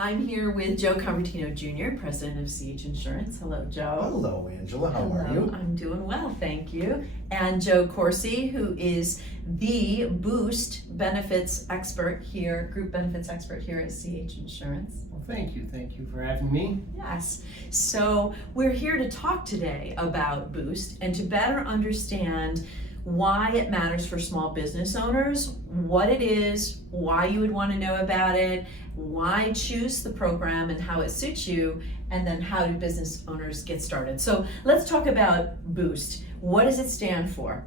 I'm here with Joe Convertino Jr., president of CH Insurance. Hello, Joe. Hello, Angela. How are you? I'm doing well, thank you. And Joe Corsi, who is the Boost benefits expert here, group benefits expert here at CH Insurance. Well, thank you for having me. Yes. So we're here to talk today about Boost and to better understand why it matters for small business owners, what it is, why you would want to know about it, why choose the program and how it suits you, and then how do business owners get started. So let's talk about Boost. What does it stand for?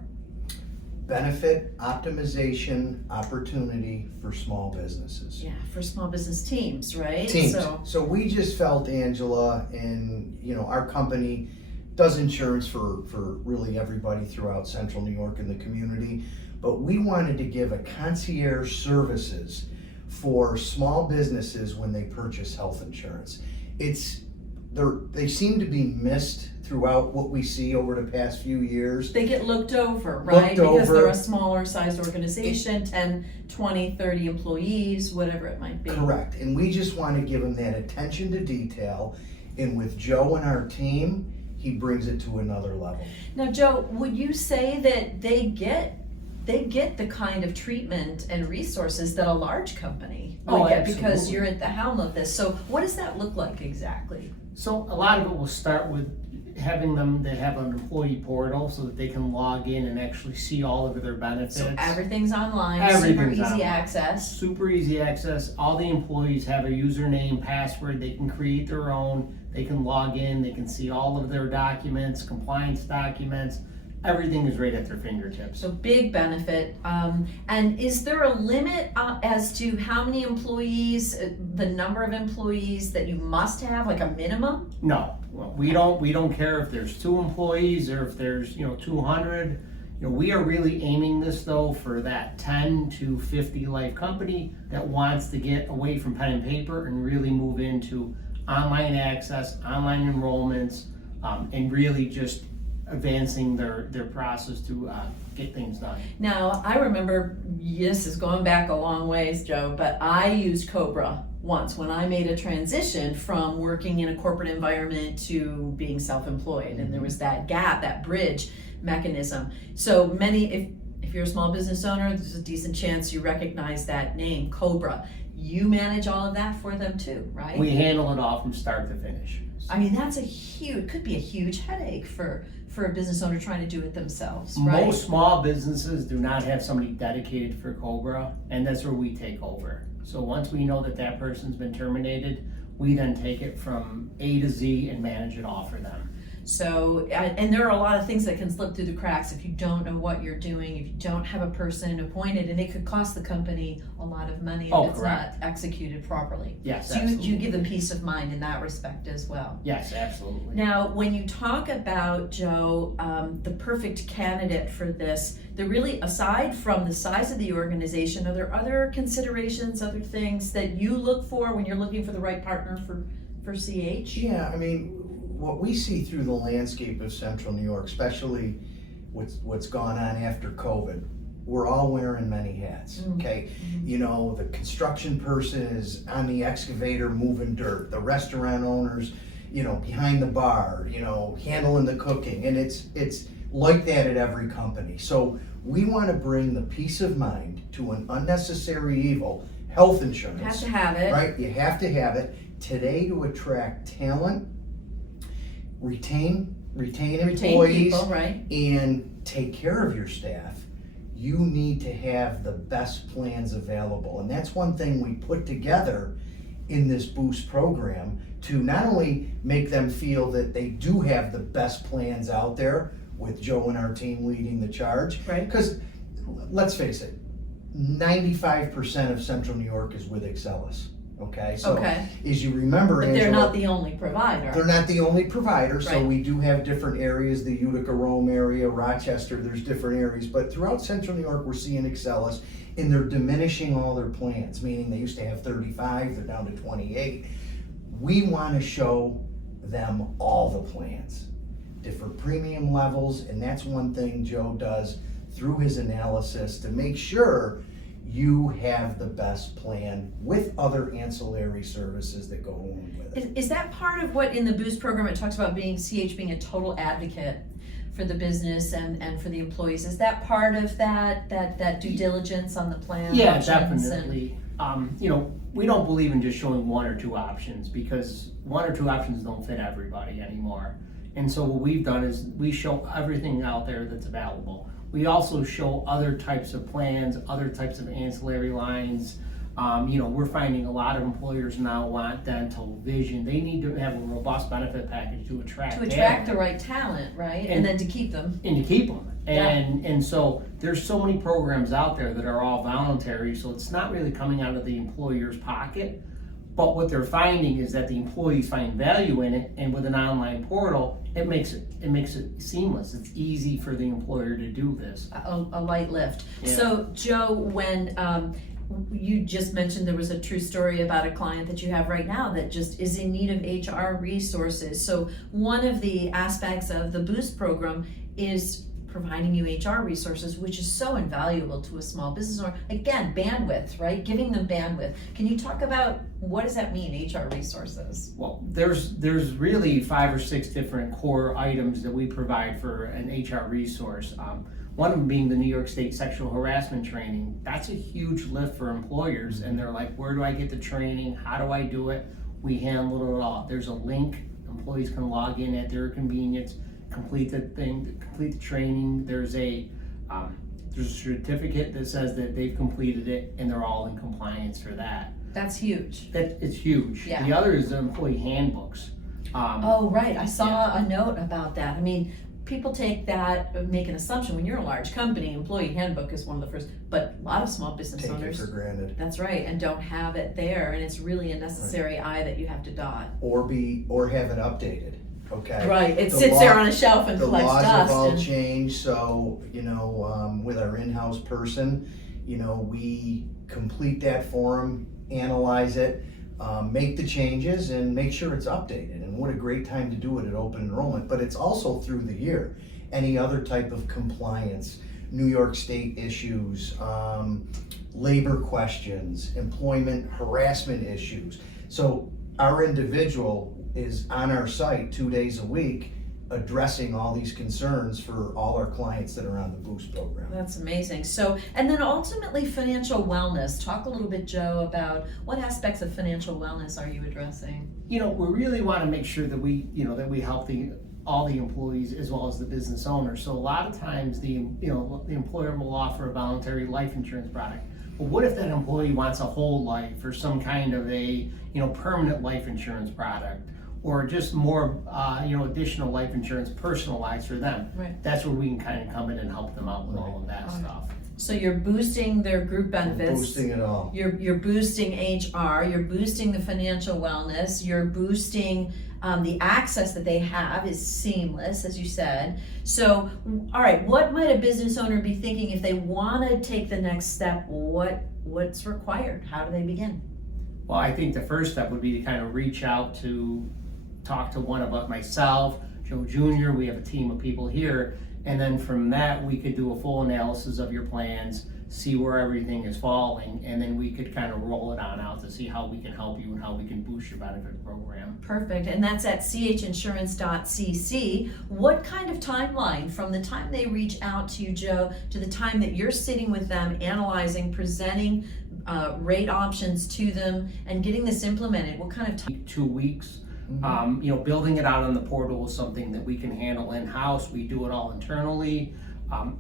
Benefit Optimization Opportunity for Small Businesses. Yeah, for small business teams, right? Teams. So we just felt, Angela, and our company does insurance for really everybody throughout Central New York and the community, but we wanted to give a concierge services for small businesses when they purchase health insurance. They seem to be missed throughout what we see over the past few years. They get looked over, right? Because they're a smaller sized organization, 10, 20, 30 employees, whatever it might be. Correct, and we just want to give them that attention to detail, and with Joe and our team, he brings it to another level. Now, Joe, would you say that they get the kind of treatment and resources that a large company would get because you're at the helm of this? So what does that look like exactly? So a lot of it will start with having them that have an employee portal so that they can log in and actually see all of their benefits. So everything's online, super easy access. Super easy access. All the employees have a username, password. They can create their own. They can log in. They can see all of their documents, compliance documents. Everything is right at their fingertips. So big benefit. And is there a limit as to how many employees, the number of employees that you must have, like a minimum? No, well, we don't care if there's 2 employees or if there's 200. We are really aiming this though for that 10 to 50 life company that wants to get away from pen and paper and really move into online access, online enrollments, and really just advancing their process to get things done. Now, I remember, this is going back a long ways, Joe, but I used Cobra once when I made a transition from working in a corporate environment to being self-employed, and there was that gap, that bridge mechanism. So if you're a small business owner, there's a decent chance you recognize that name, Cobra. You manage all of that for them too, right? We handle it all from start to finish. I mean, could be a huge headache for a business owner trying to do it themselves, right? Most small businesses do not have somebody dedicated for Cobra, and that's where we take over. So once we know that person's been terminated, we then take it from A to Z and manage it all for them. So, and there are a lot of things that can slip through the cracks if you don't know what you're doing, if you don't have a person appointed, and it could cost the company a lot of money if it's correct. not executed properly. Yes, so absolutely. you give them peace of mind in that respect as well. Yes, absolutely. Now, when you talk about, Joe, the perfect candidate for this, there really, aside from the size of the organization, are there other considerations, other things that you look for when you're looking for the right partner for CH? Yeah, I mean, what we see through the landscape of Central New York, especially what's gone on after COVID, we're all wearing many hats, okay? Mm-hmm. The construction person is on the excavator moving dirt, the restaurant owners, behind the bar, handling the cooking, and it's like that at every company. So we want to bring the peace of mind to an unnecessary evil, health insurance. You have to have it. Right, you have to have it today to attract talent, retain employees, people, right? And take care of your staff. You need to have the best plans available, and that's one thing we put together in this Boost program to not only make them feel that they do have the best plans out there, with Joe and our team leading the charge, right? Because let's face it, 95% of Central New York is with Excelis. Okay, so as you remember, but Angela, they're not the only provider. They're not the only provider, so right. we do have different areas, the Utica, Rome area, Rochester, there's different areas, but throughout Central New York, we're seeing Excelis, and they're diminishing all their plans, meaning they used to have 35, they're down to 28. We want to show them all the plans, different premium levels, and that's one thing Joe does through his analysis to make sure you have the best plan with other ancillary services that go along with it. Is that part of what in the Boost program it talks about CH being a total advocate for the business and for the employees? Is that part of that due diligence on the plan? Yeah, options definitely. We don't believe in just showing one or two options, because one or two options don't fit everybody anymore. And so what we've done is we show everything out there that's available. We also show other types of plans, other types of ancillary lines. We're finding a lot of employers now want dental, vision. They need to have a robust benefit package to attract the right talent, right? And then to keep them. And to keep them. And so there's so many programs out there that are all voluntary, so it's not really coming out of the employer's pocket. But what they're finding is that the employees find value in it, and with an online portal, it makes it seamless. It's easy for the employer to do this. A light lift. Yeah. So Joe, when you just mentioned there was a true story about a client that you have right now that just is in need of HR resources. So one of the aspects of the Boost program is providing you HR resources, which is so invaluable to a small business owner. Again, bandwidth, right? Giving them bandwidth. Can you talk about what does that mean, HR resources? Well, there's really 5 or 6 different core items that we provide for an HR resource. One of them being the New York State sexual harassment training. That's a huge lift for employers, and they're like, where do I get the training? How do I do it? We handle it all. There's a link. Employees can log in at their convenience, complete the training. There's a certificate that says that they've completed it, and they're all in compliance for that. That's huge. It's huge. Yeah. The other is the employee handbooks. Oh, right. I saw a note about that. I mean, people take that, make an assumption when you're a large company, employee handbook is one of the first, but a lot of small business Take it owners. for granted. That's right, and don't have it there, and it's really a necessary I that you have to dot. Or have it updated, okay? Right, it The sits law- there on a shelf and The collects laws dust. have all and- changed, so, with our in-house person, we complete that form, analyze it, make the changes, and make sure it's updated. And what a great time to do it at open enrollment, but it's also through the year. Any other type of compliance, New York State issues, labor questions, employment harassment issues. So our individual is on our site 2 days a week addressing all these concerns for all our clients that are on the Boost program. That's amazing. So, and then ultimately financial wellness. Talk a little bit, Joe, about what aspects of financial wellness are you addressing? We really want to make sure that we help all the employees as well as the business owners. So a lot of times the employer will offer a voluntary life insurance product. Well, what if that employee wants a whole life or some kind of a permanent life insurance product, or just more additional life insurance personalized for them? Right. That's where we can kind of come in and help them out with all of that stuff. So you're boosting their group benefits. Boosting it all. You're boosting HR, you're boosting the financial wellness, you're boosting the access that they have is seamless, as you said. So, all right, what might a business owner be thinking if they want to take the next step? What's required? How do they begin? Well, I think the first step would be to kind of reach out to talk to one of us, myself, Joe Jr., we have a team of people here, and then from that we could do a full analysis of your plans, see where everything is falling, and then we could kind of roll it on out to see how we can help you and how we can boost your benefit program. Perfect, and that's at chinsurance.cc. What kind of timeline from the time they reach out to you, Joe, to the time that you're sitting with them, analyzing, presenting rate options to them, and getting this implemented? What kind of time? 2 weeks. Building it out on the portal is something that we can handle in-house. We do it all internally.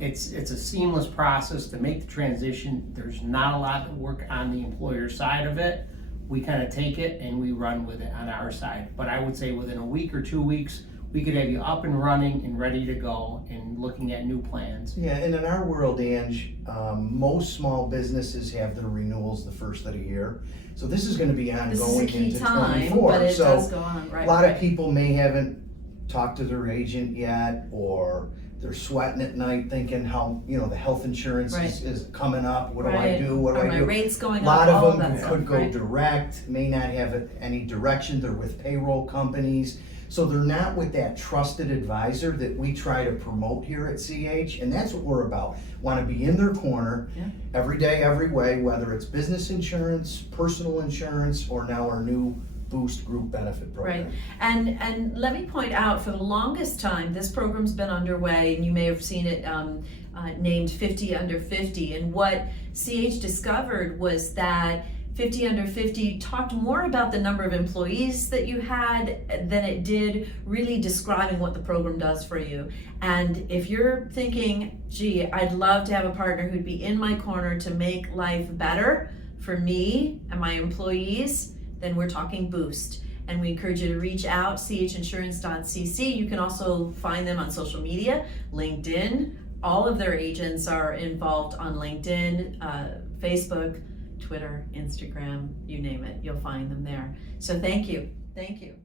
It's a seamless process to make the transition. There's not a lot of work on the employer side of it. We kind of take it and we run with it on our side. But I would say within a week or 2 weeks, we could have you up and running and ready to go and looking at new plans. Yeah, and in our world, Ange, most small businesses have their renewals the first of the year. So this is going to be This is a ongoing key into time, 24. but it So does go on, right? a lot of people may haven't talked to their agent yet, or they're sweating at night thinking how, the health insurance Right. is coming up, what do I Right. do, what do Are I my do? rates going A lot up, all of that them stuff, could go right? direct, may not have any direction, they're with payroll companies. So they're not with that trusted advisor that we try to promote here at CH, and that's what we're about. Want to be in their corner Yeah. every day, every way, whether it's business insurance, personal insurance, or now our new Boost group benefit program. Right. And let me point out, for the longest time, this program's been underway, and you may have seen it named 50 Under 50. And what CH discovered was that 50 Under 50 talked more about the number of employees that you had than it did really describing what the program does for you. And if you're thinking, gee, I'd love to have a partner who'd be in my corner to make life better for me and my employees, then we're talking Boost. And we encourage you to reach out, chinsurance.cc. You can also find them on social media, LinkedIn. All of their agents are involved on LinkedIn, Facebook, Twitter, Instagram, you name it, you'll find them there. So thank you. Thank you.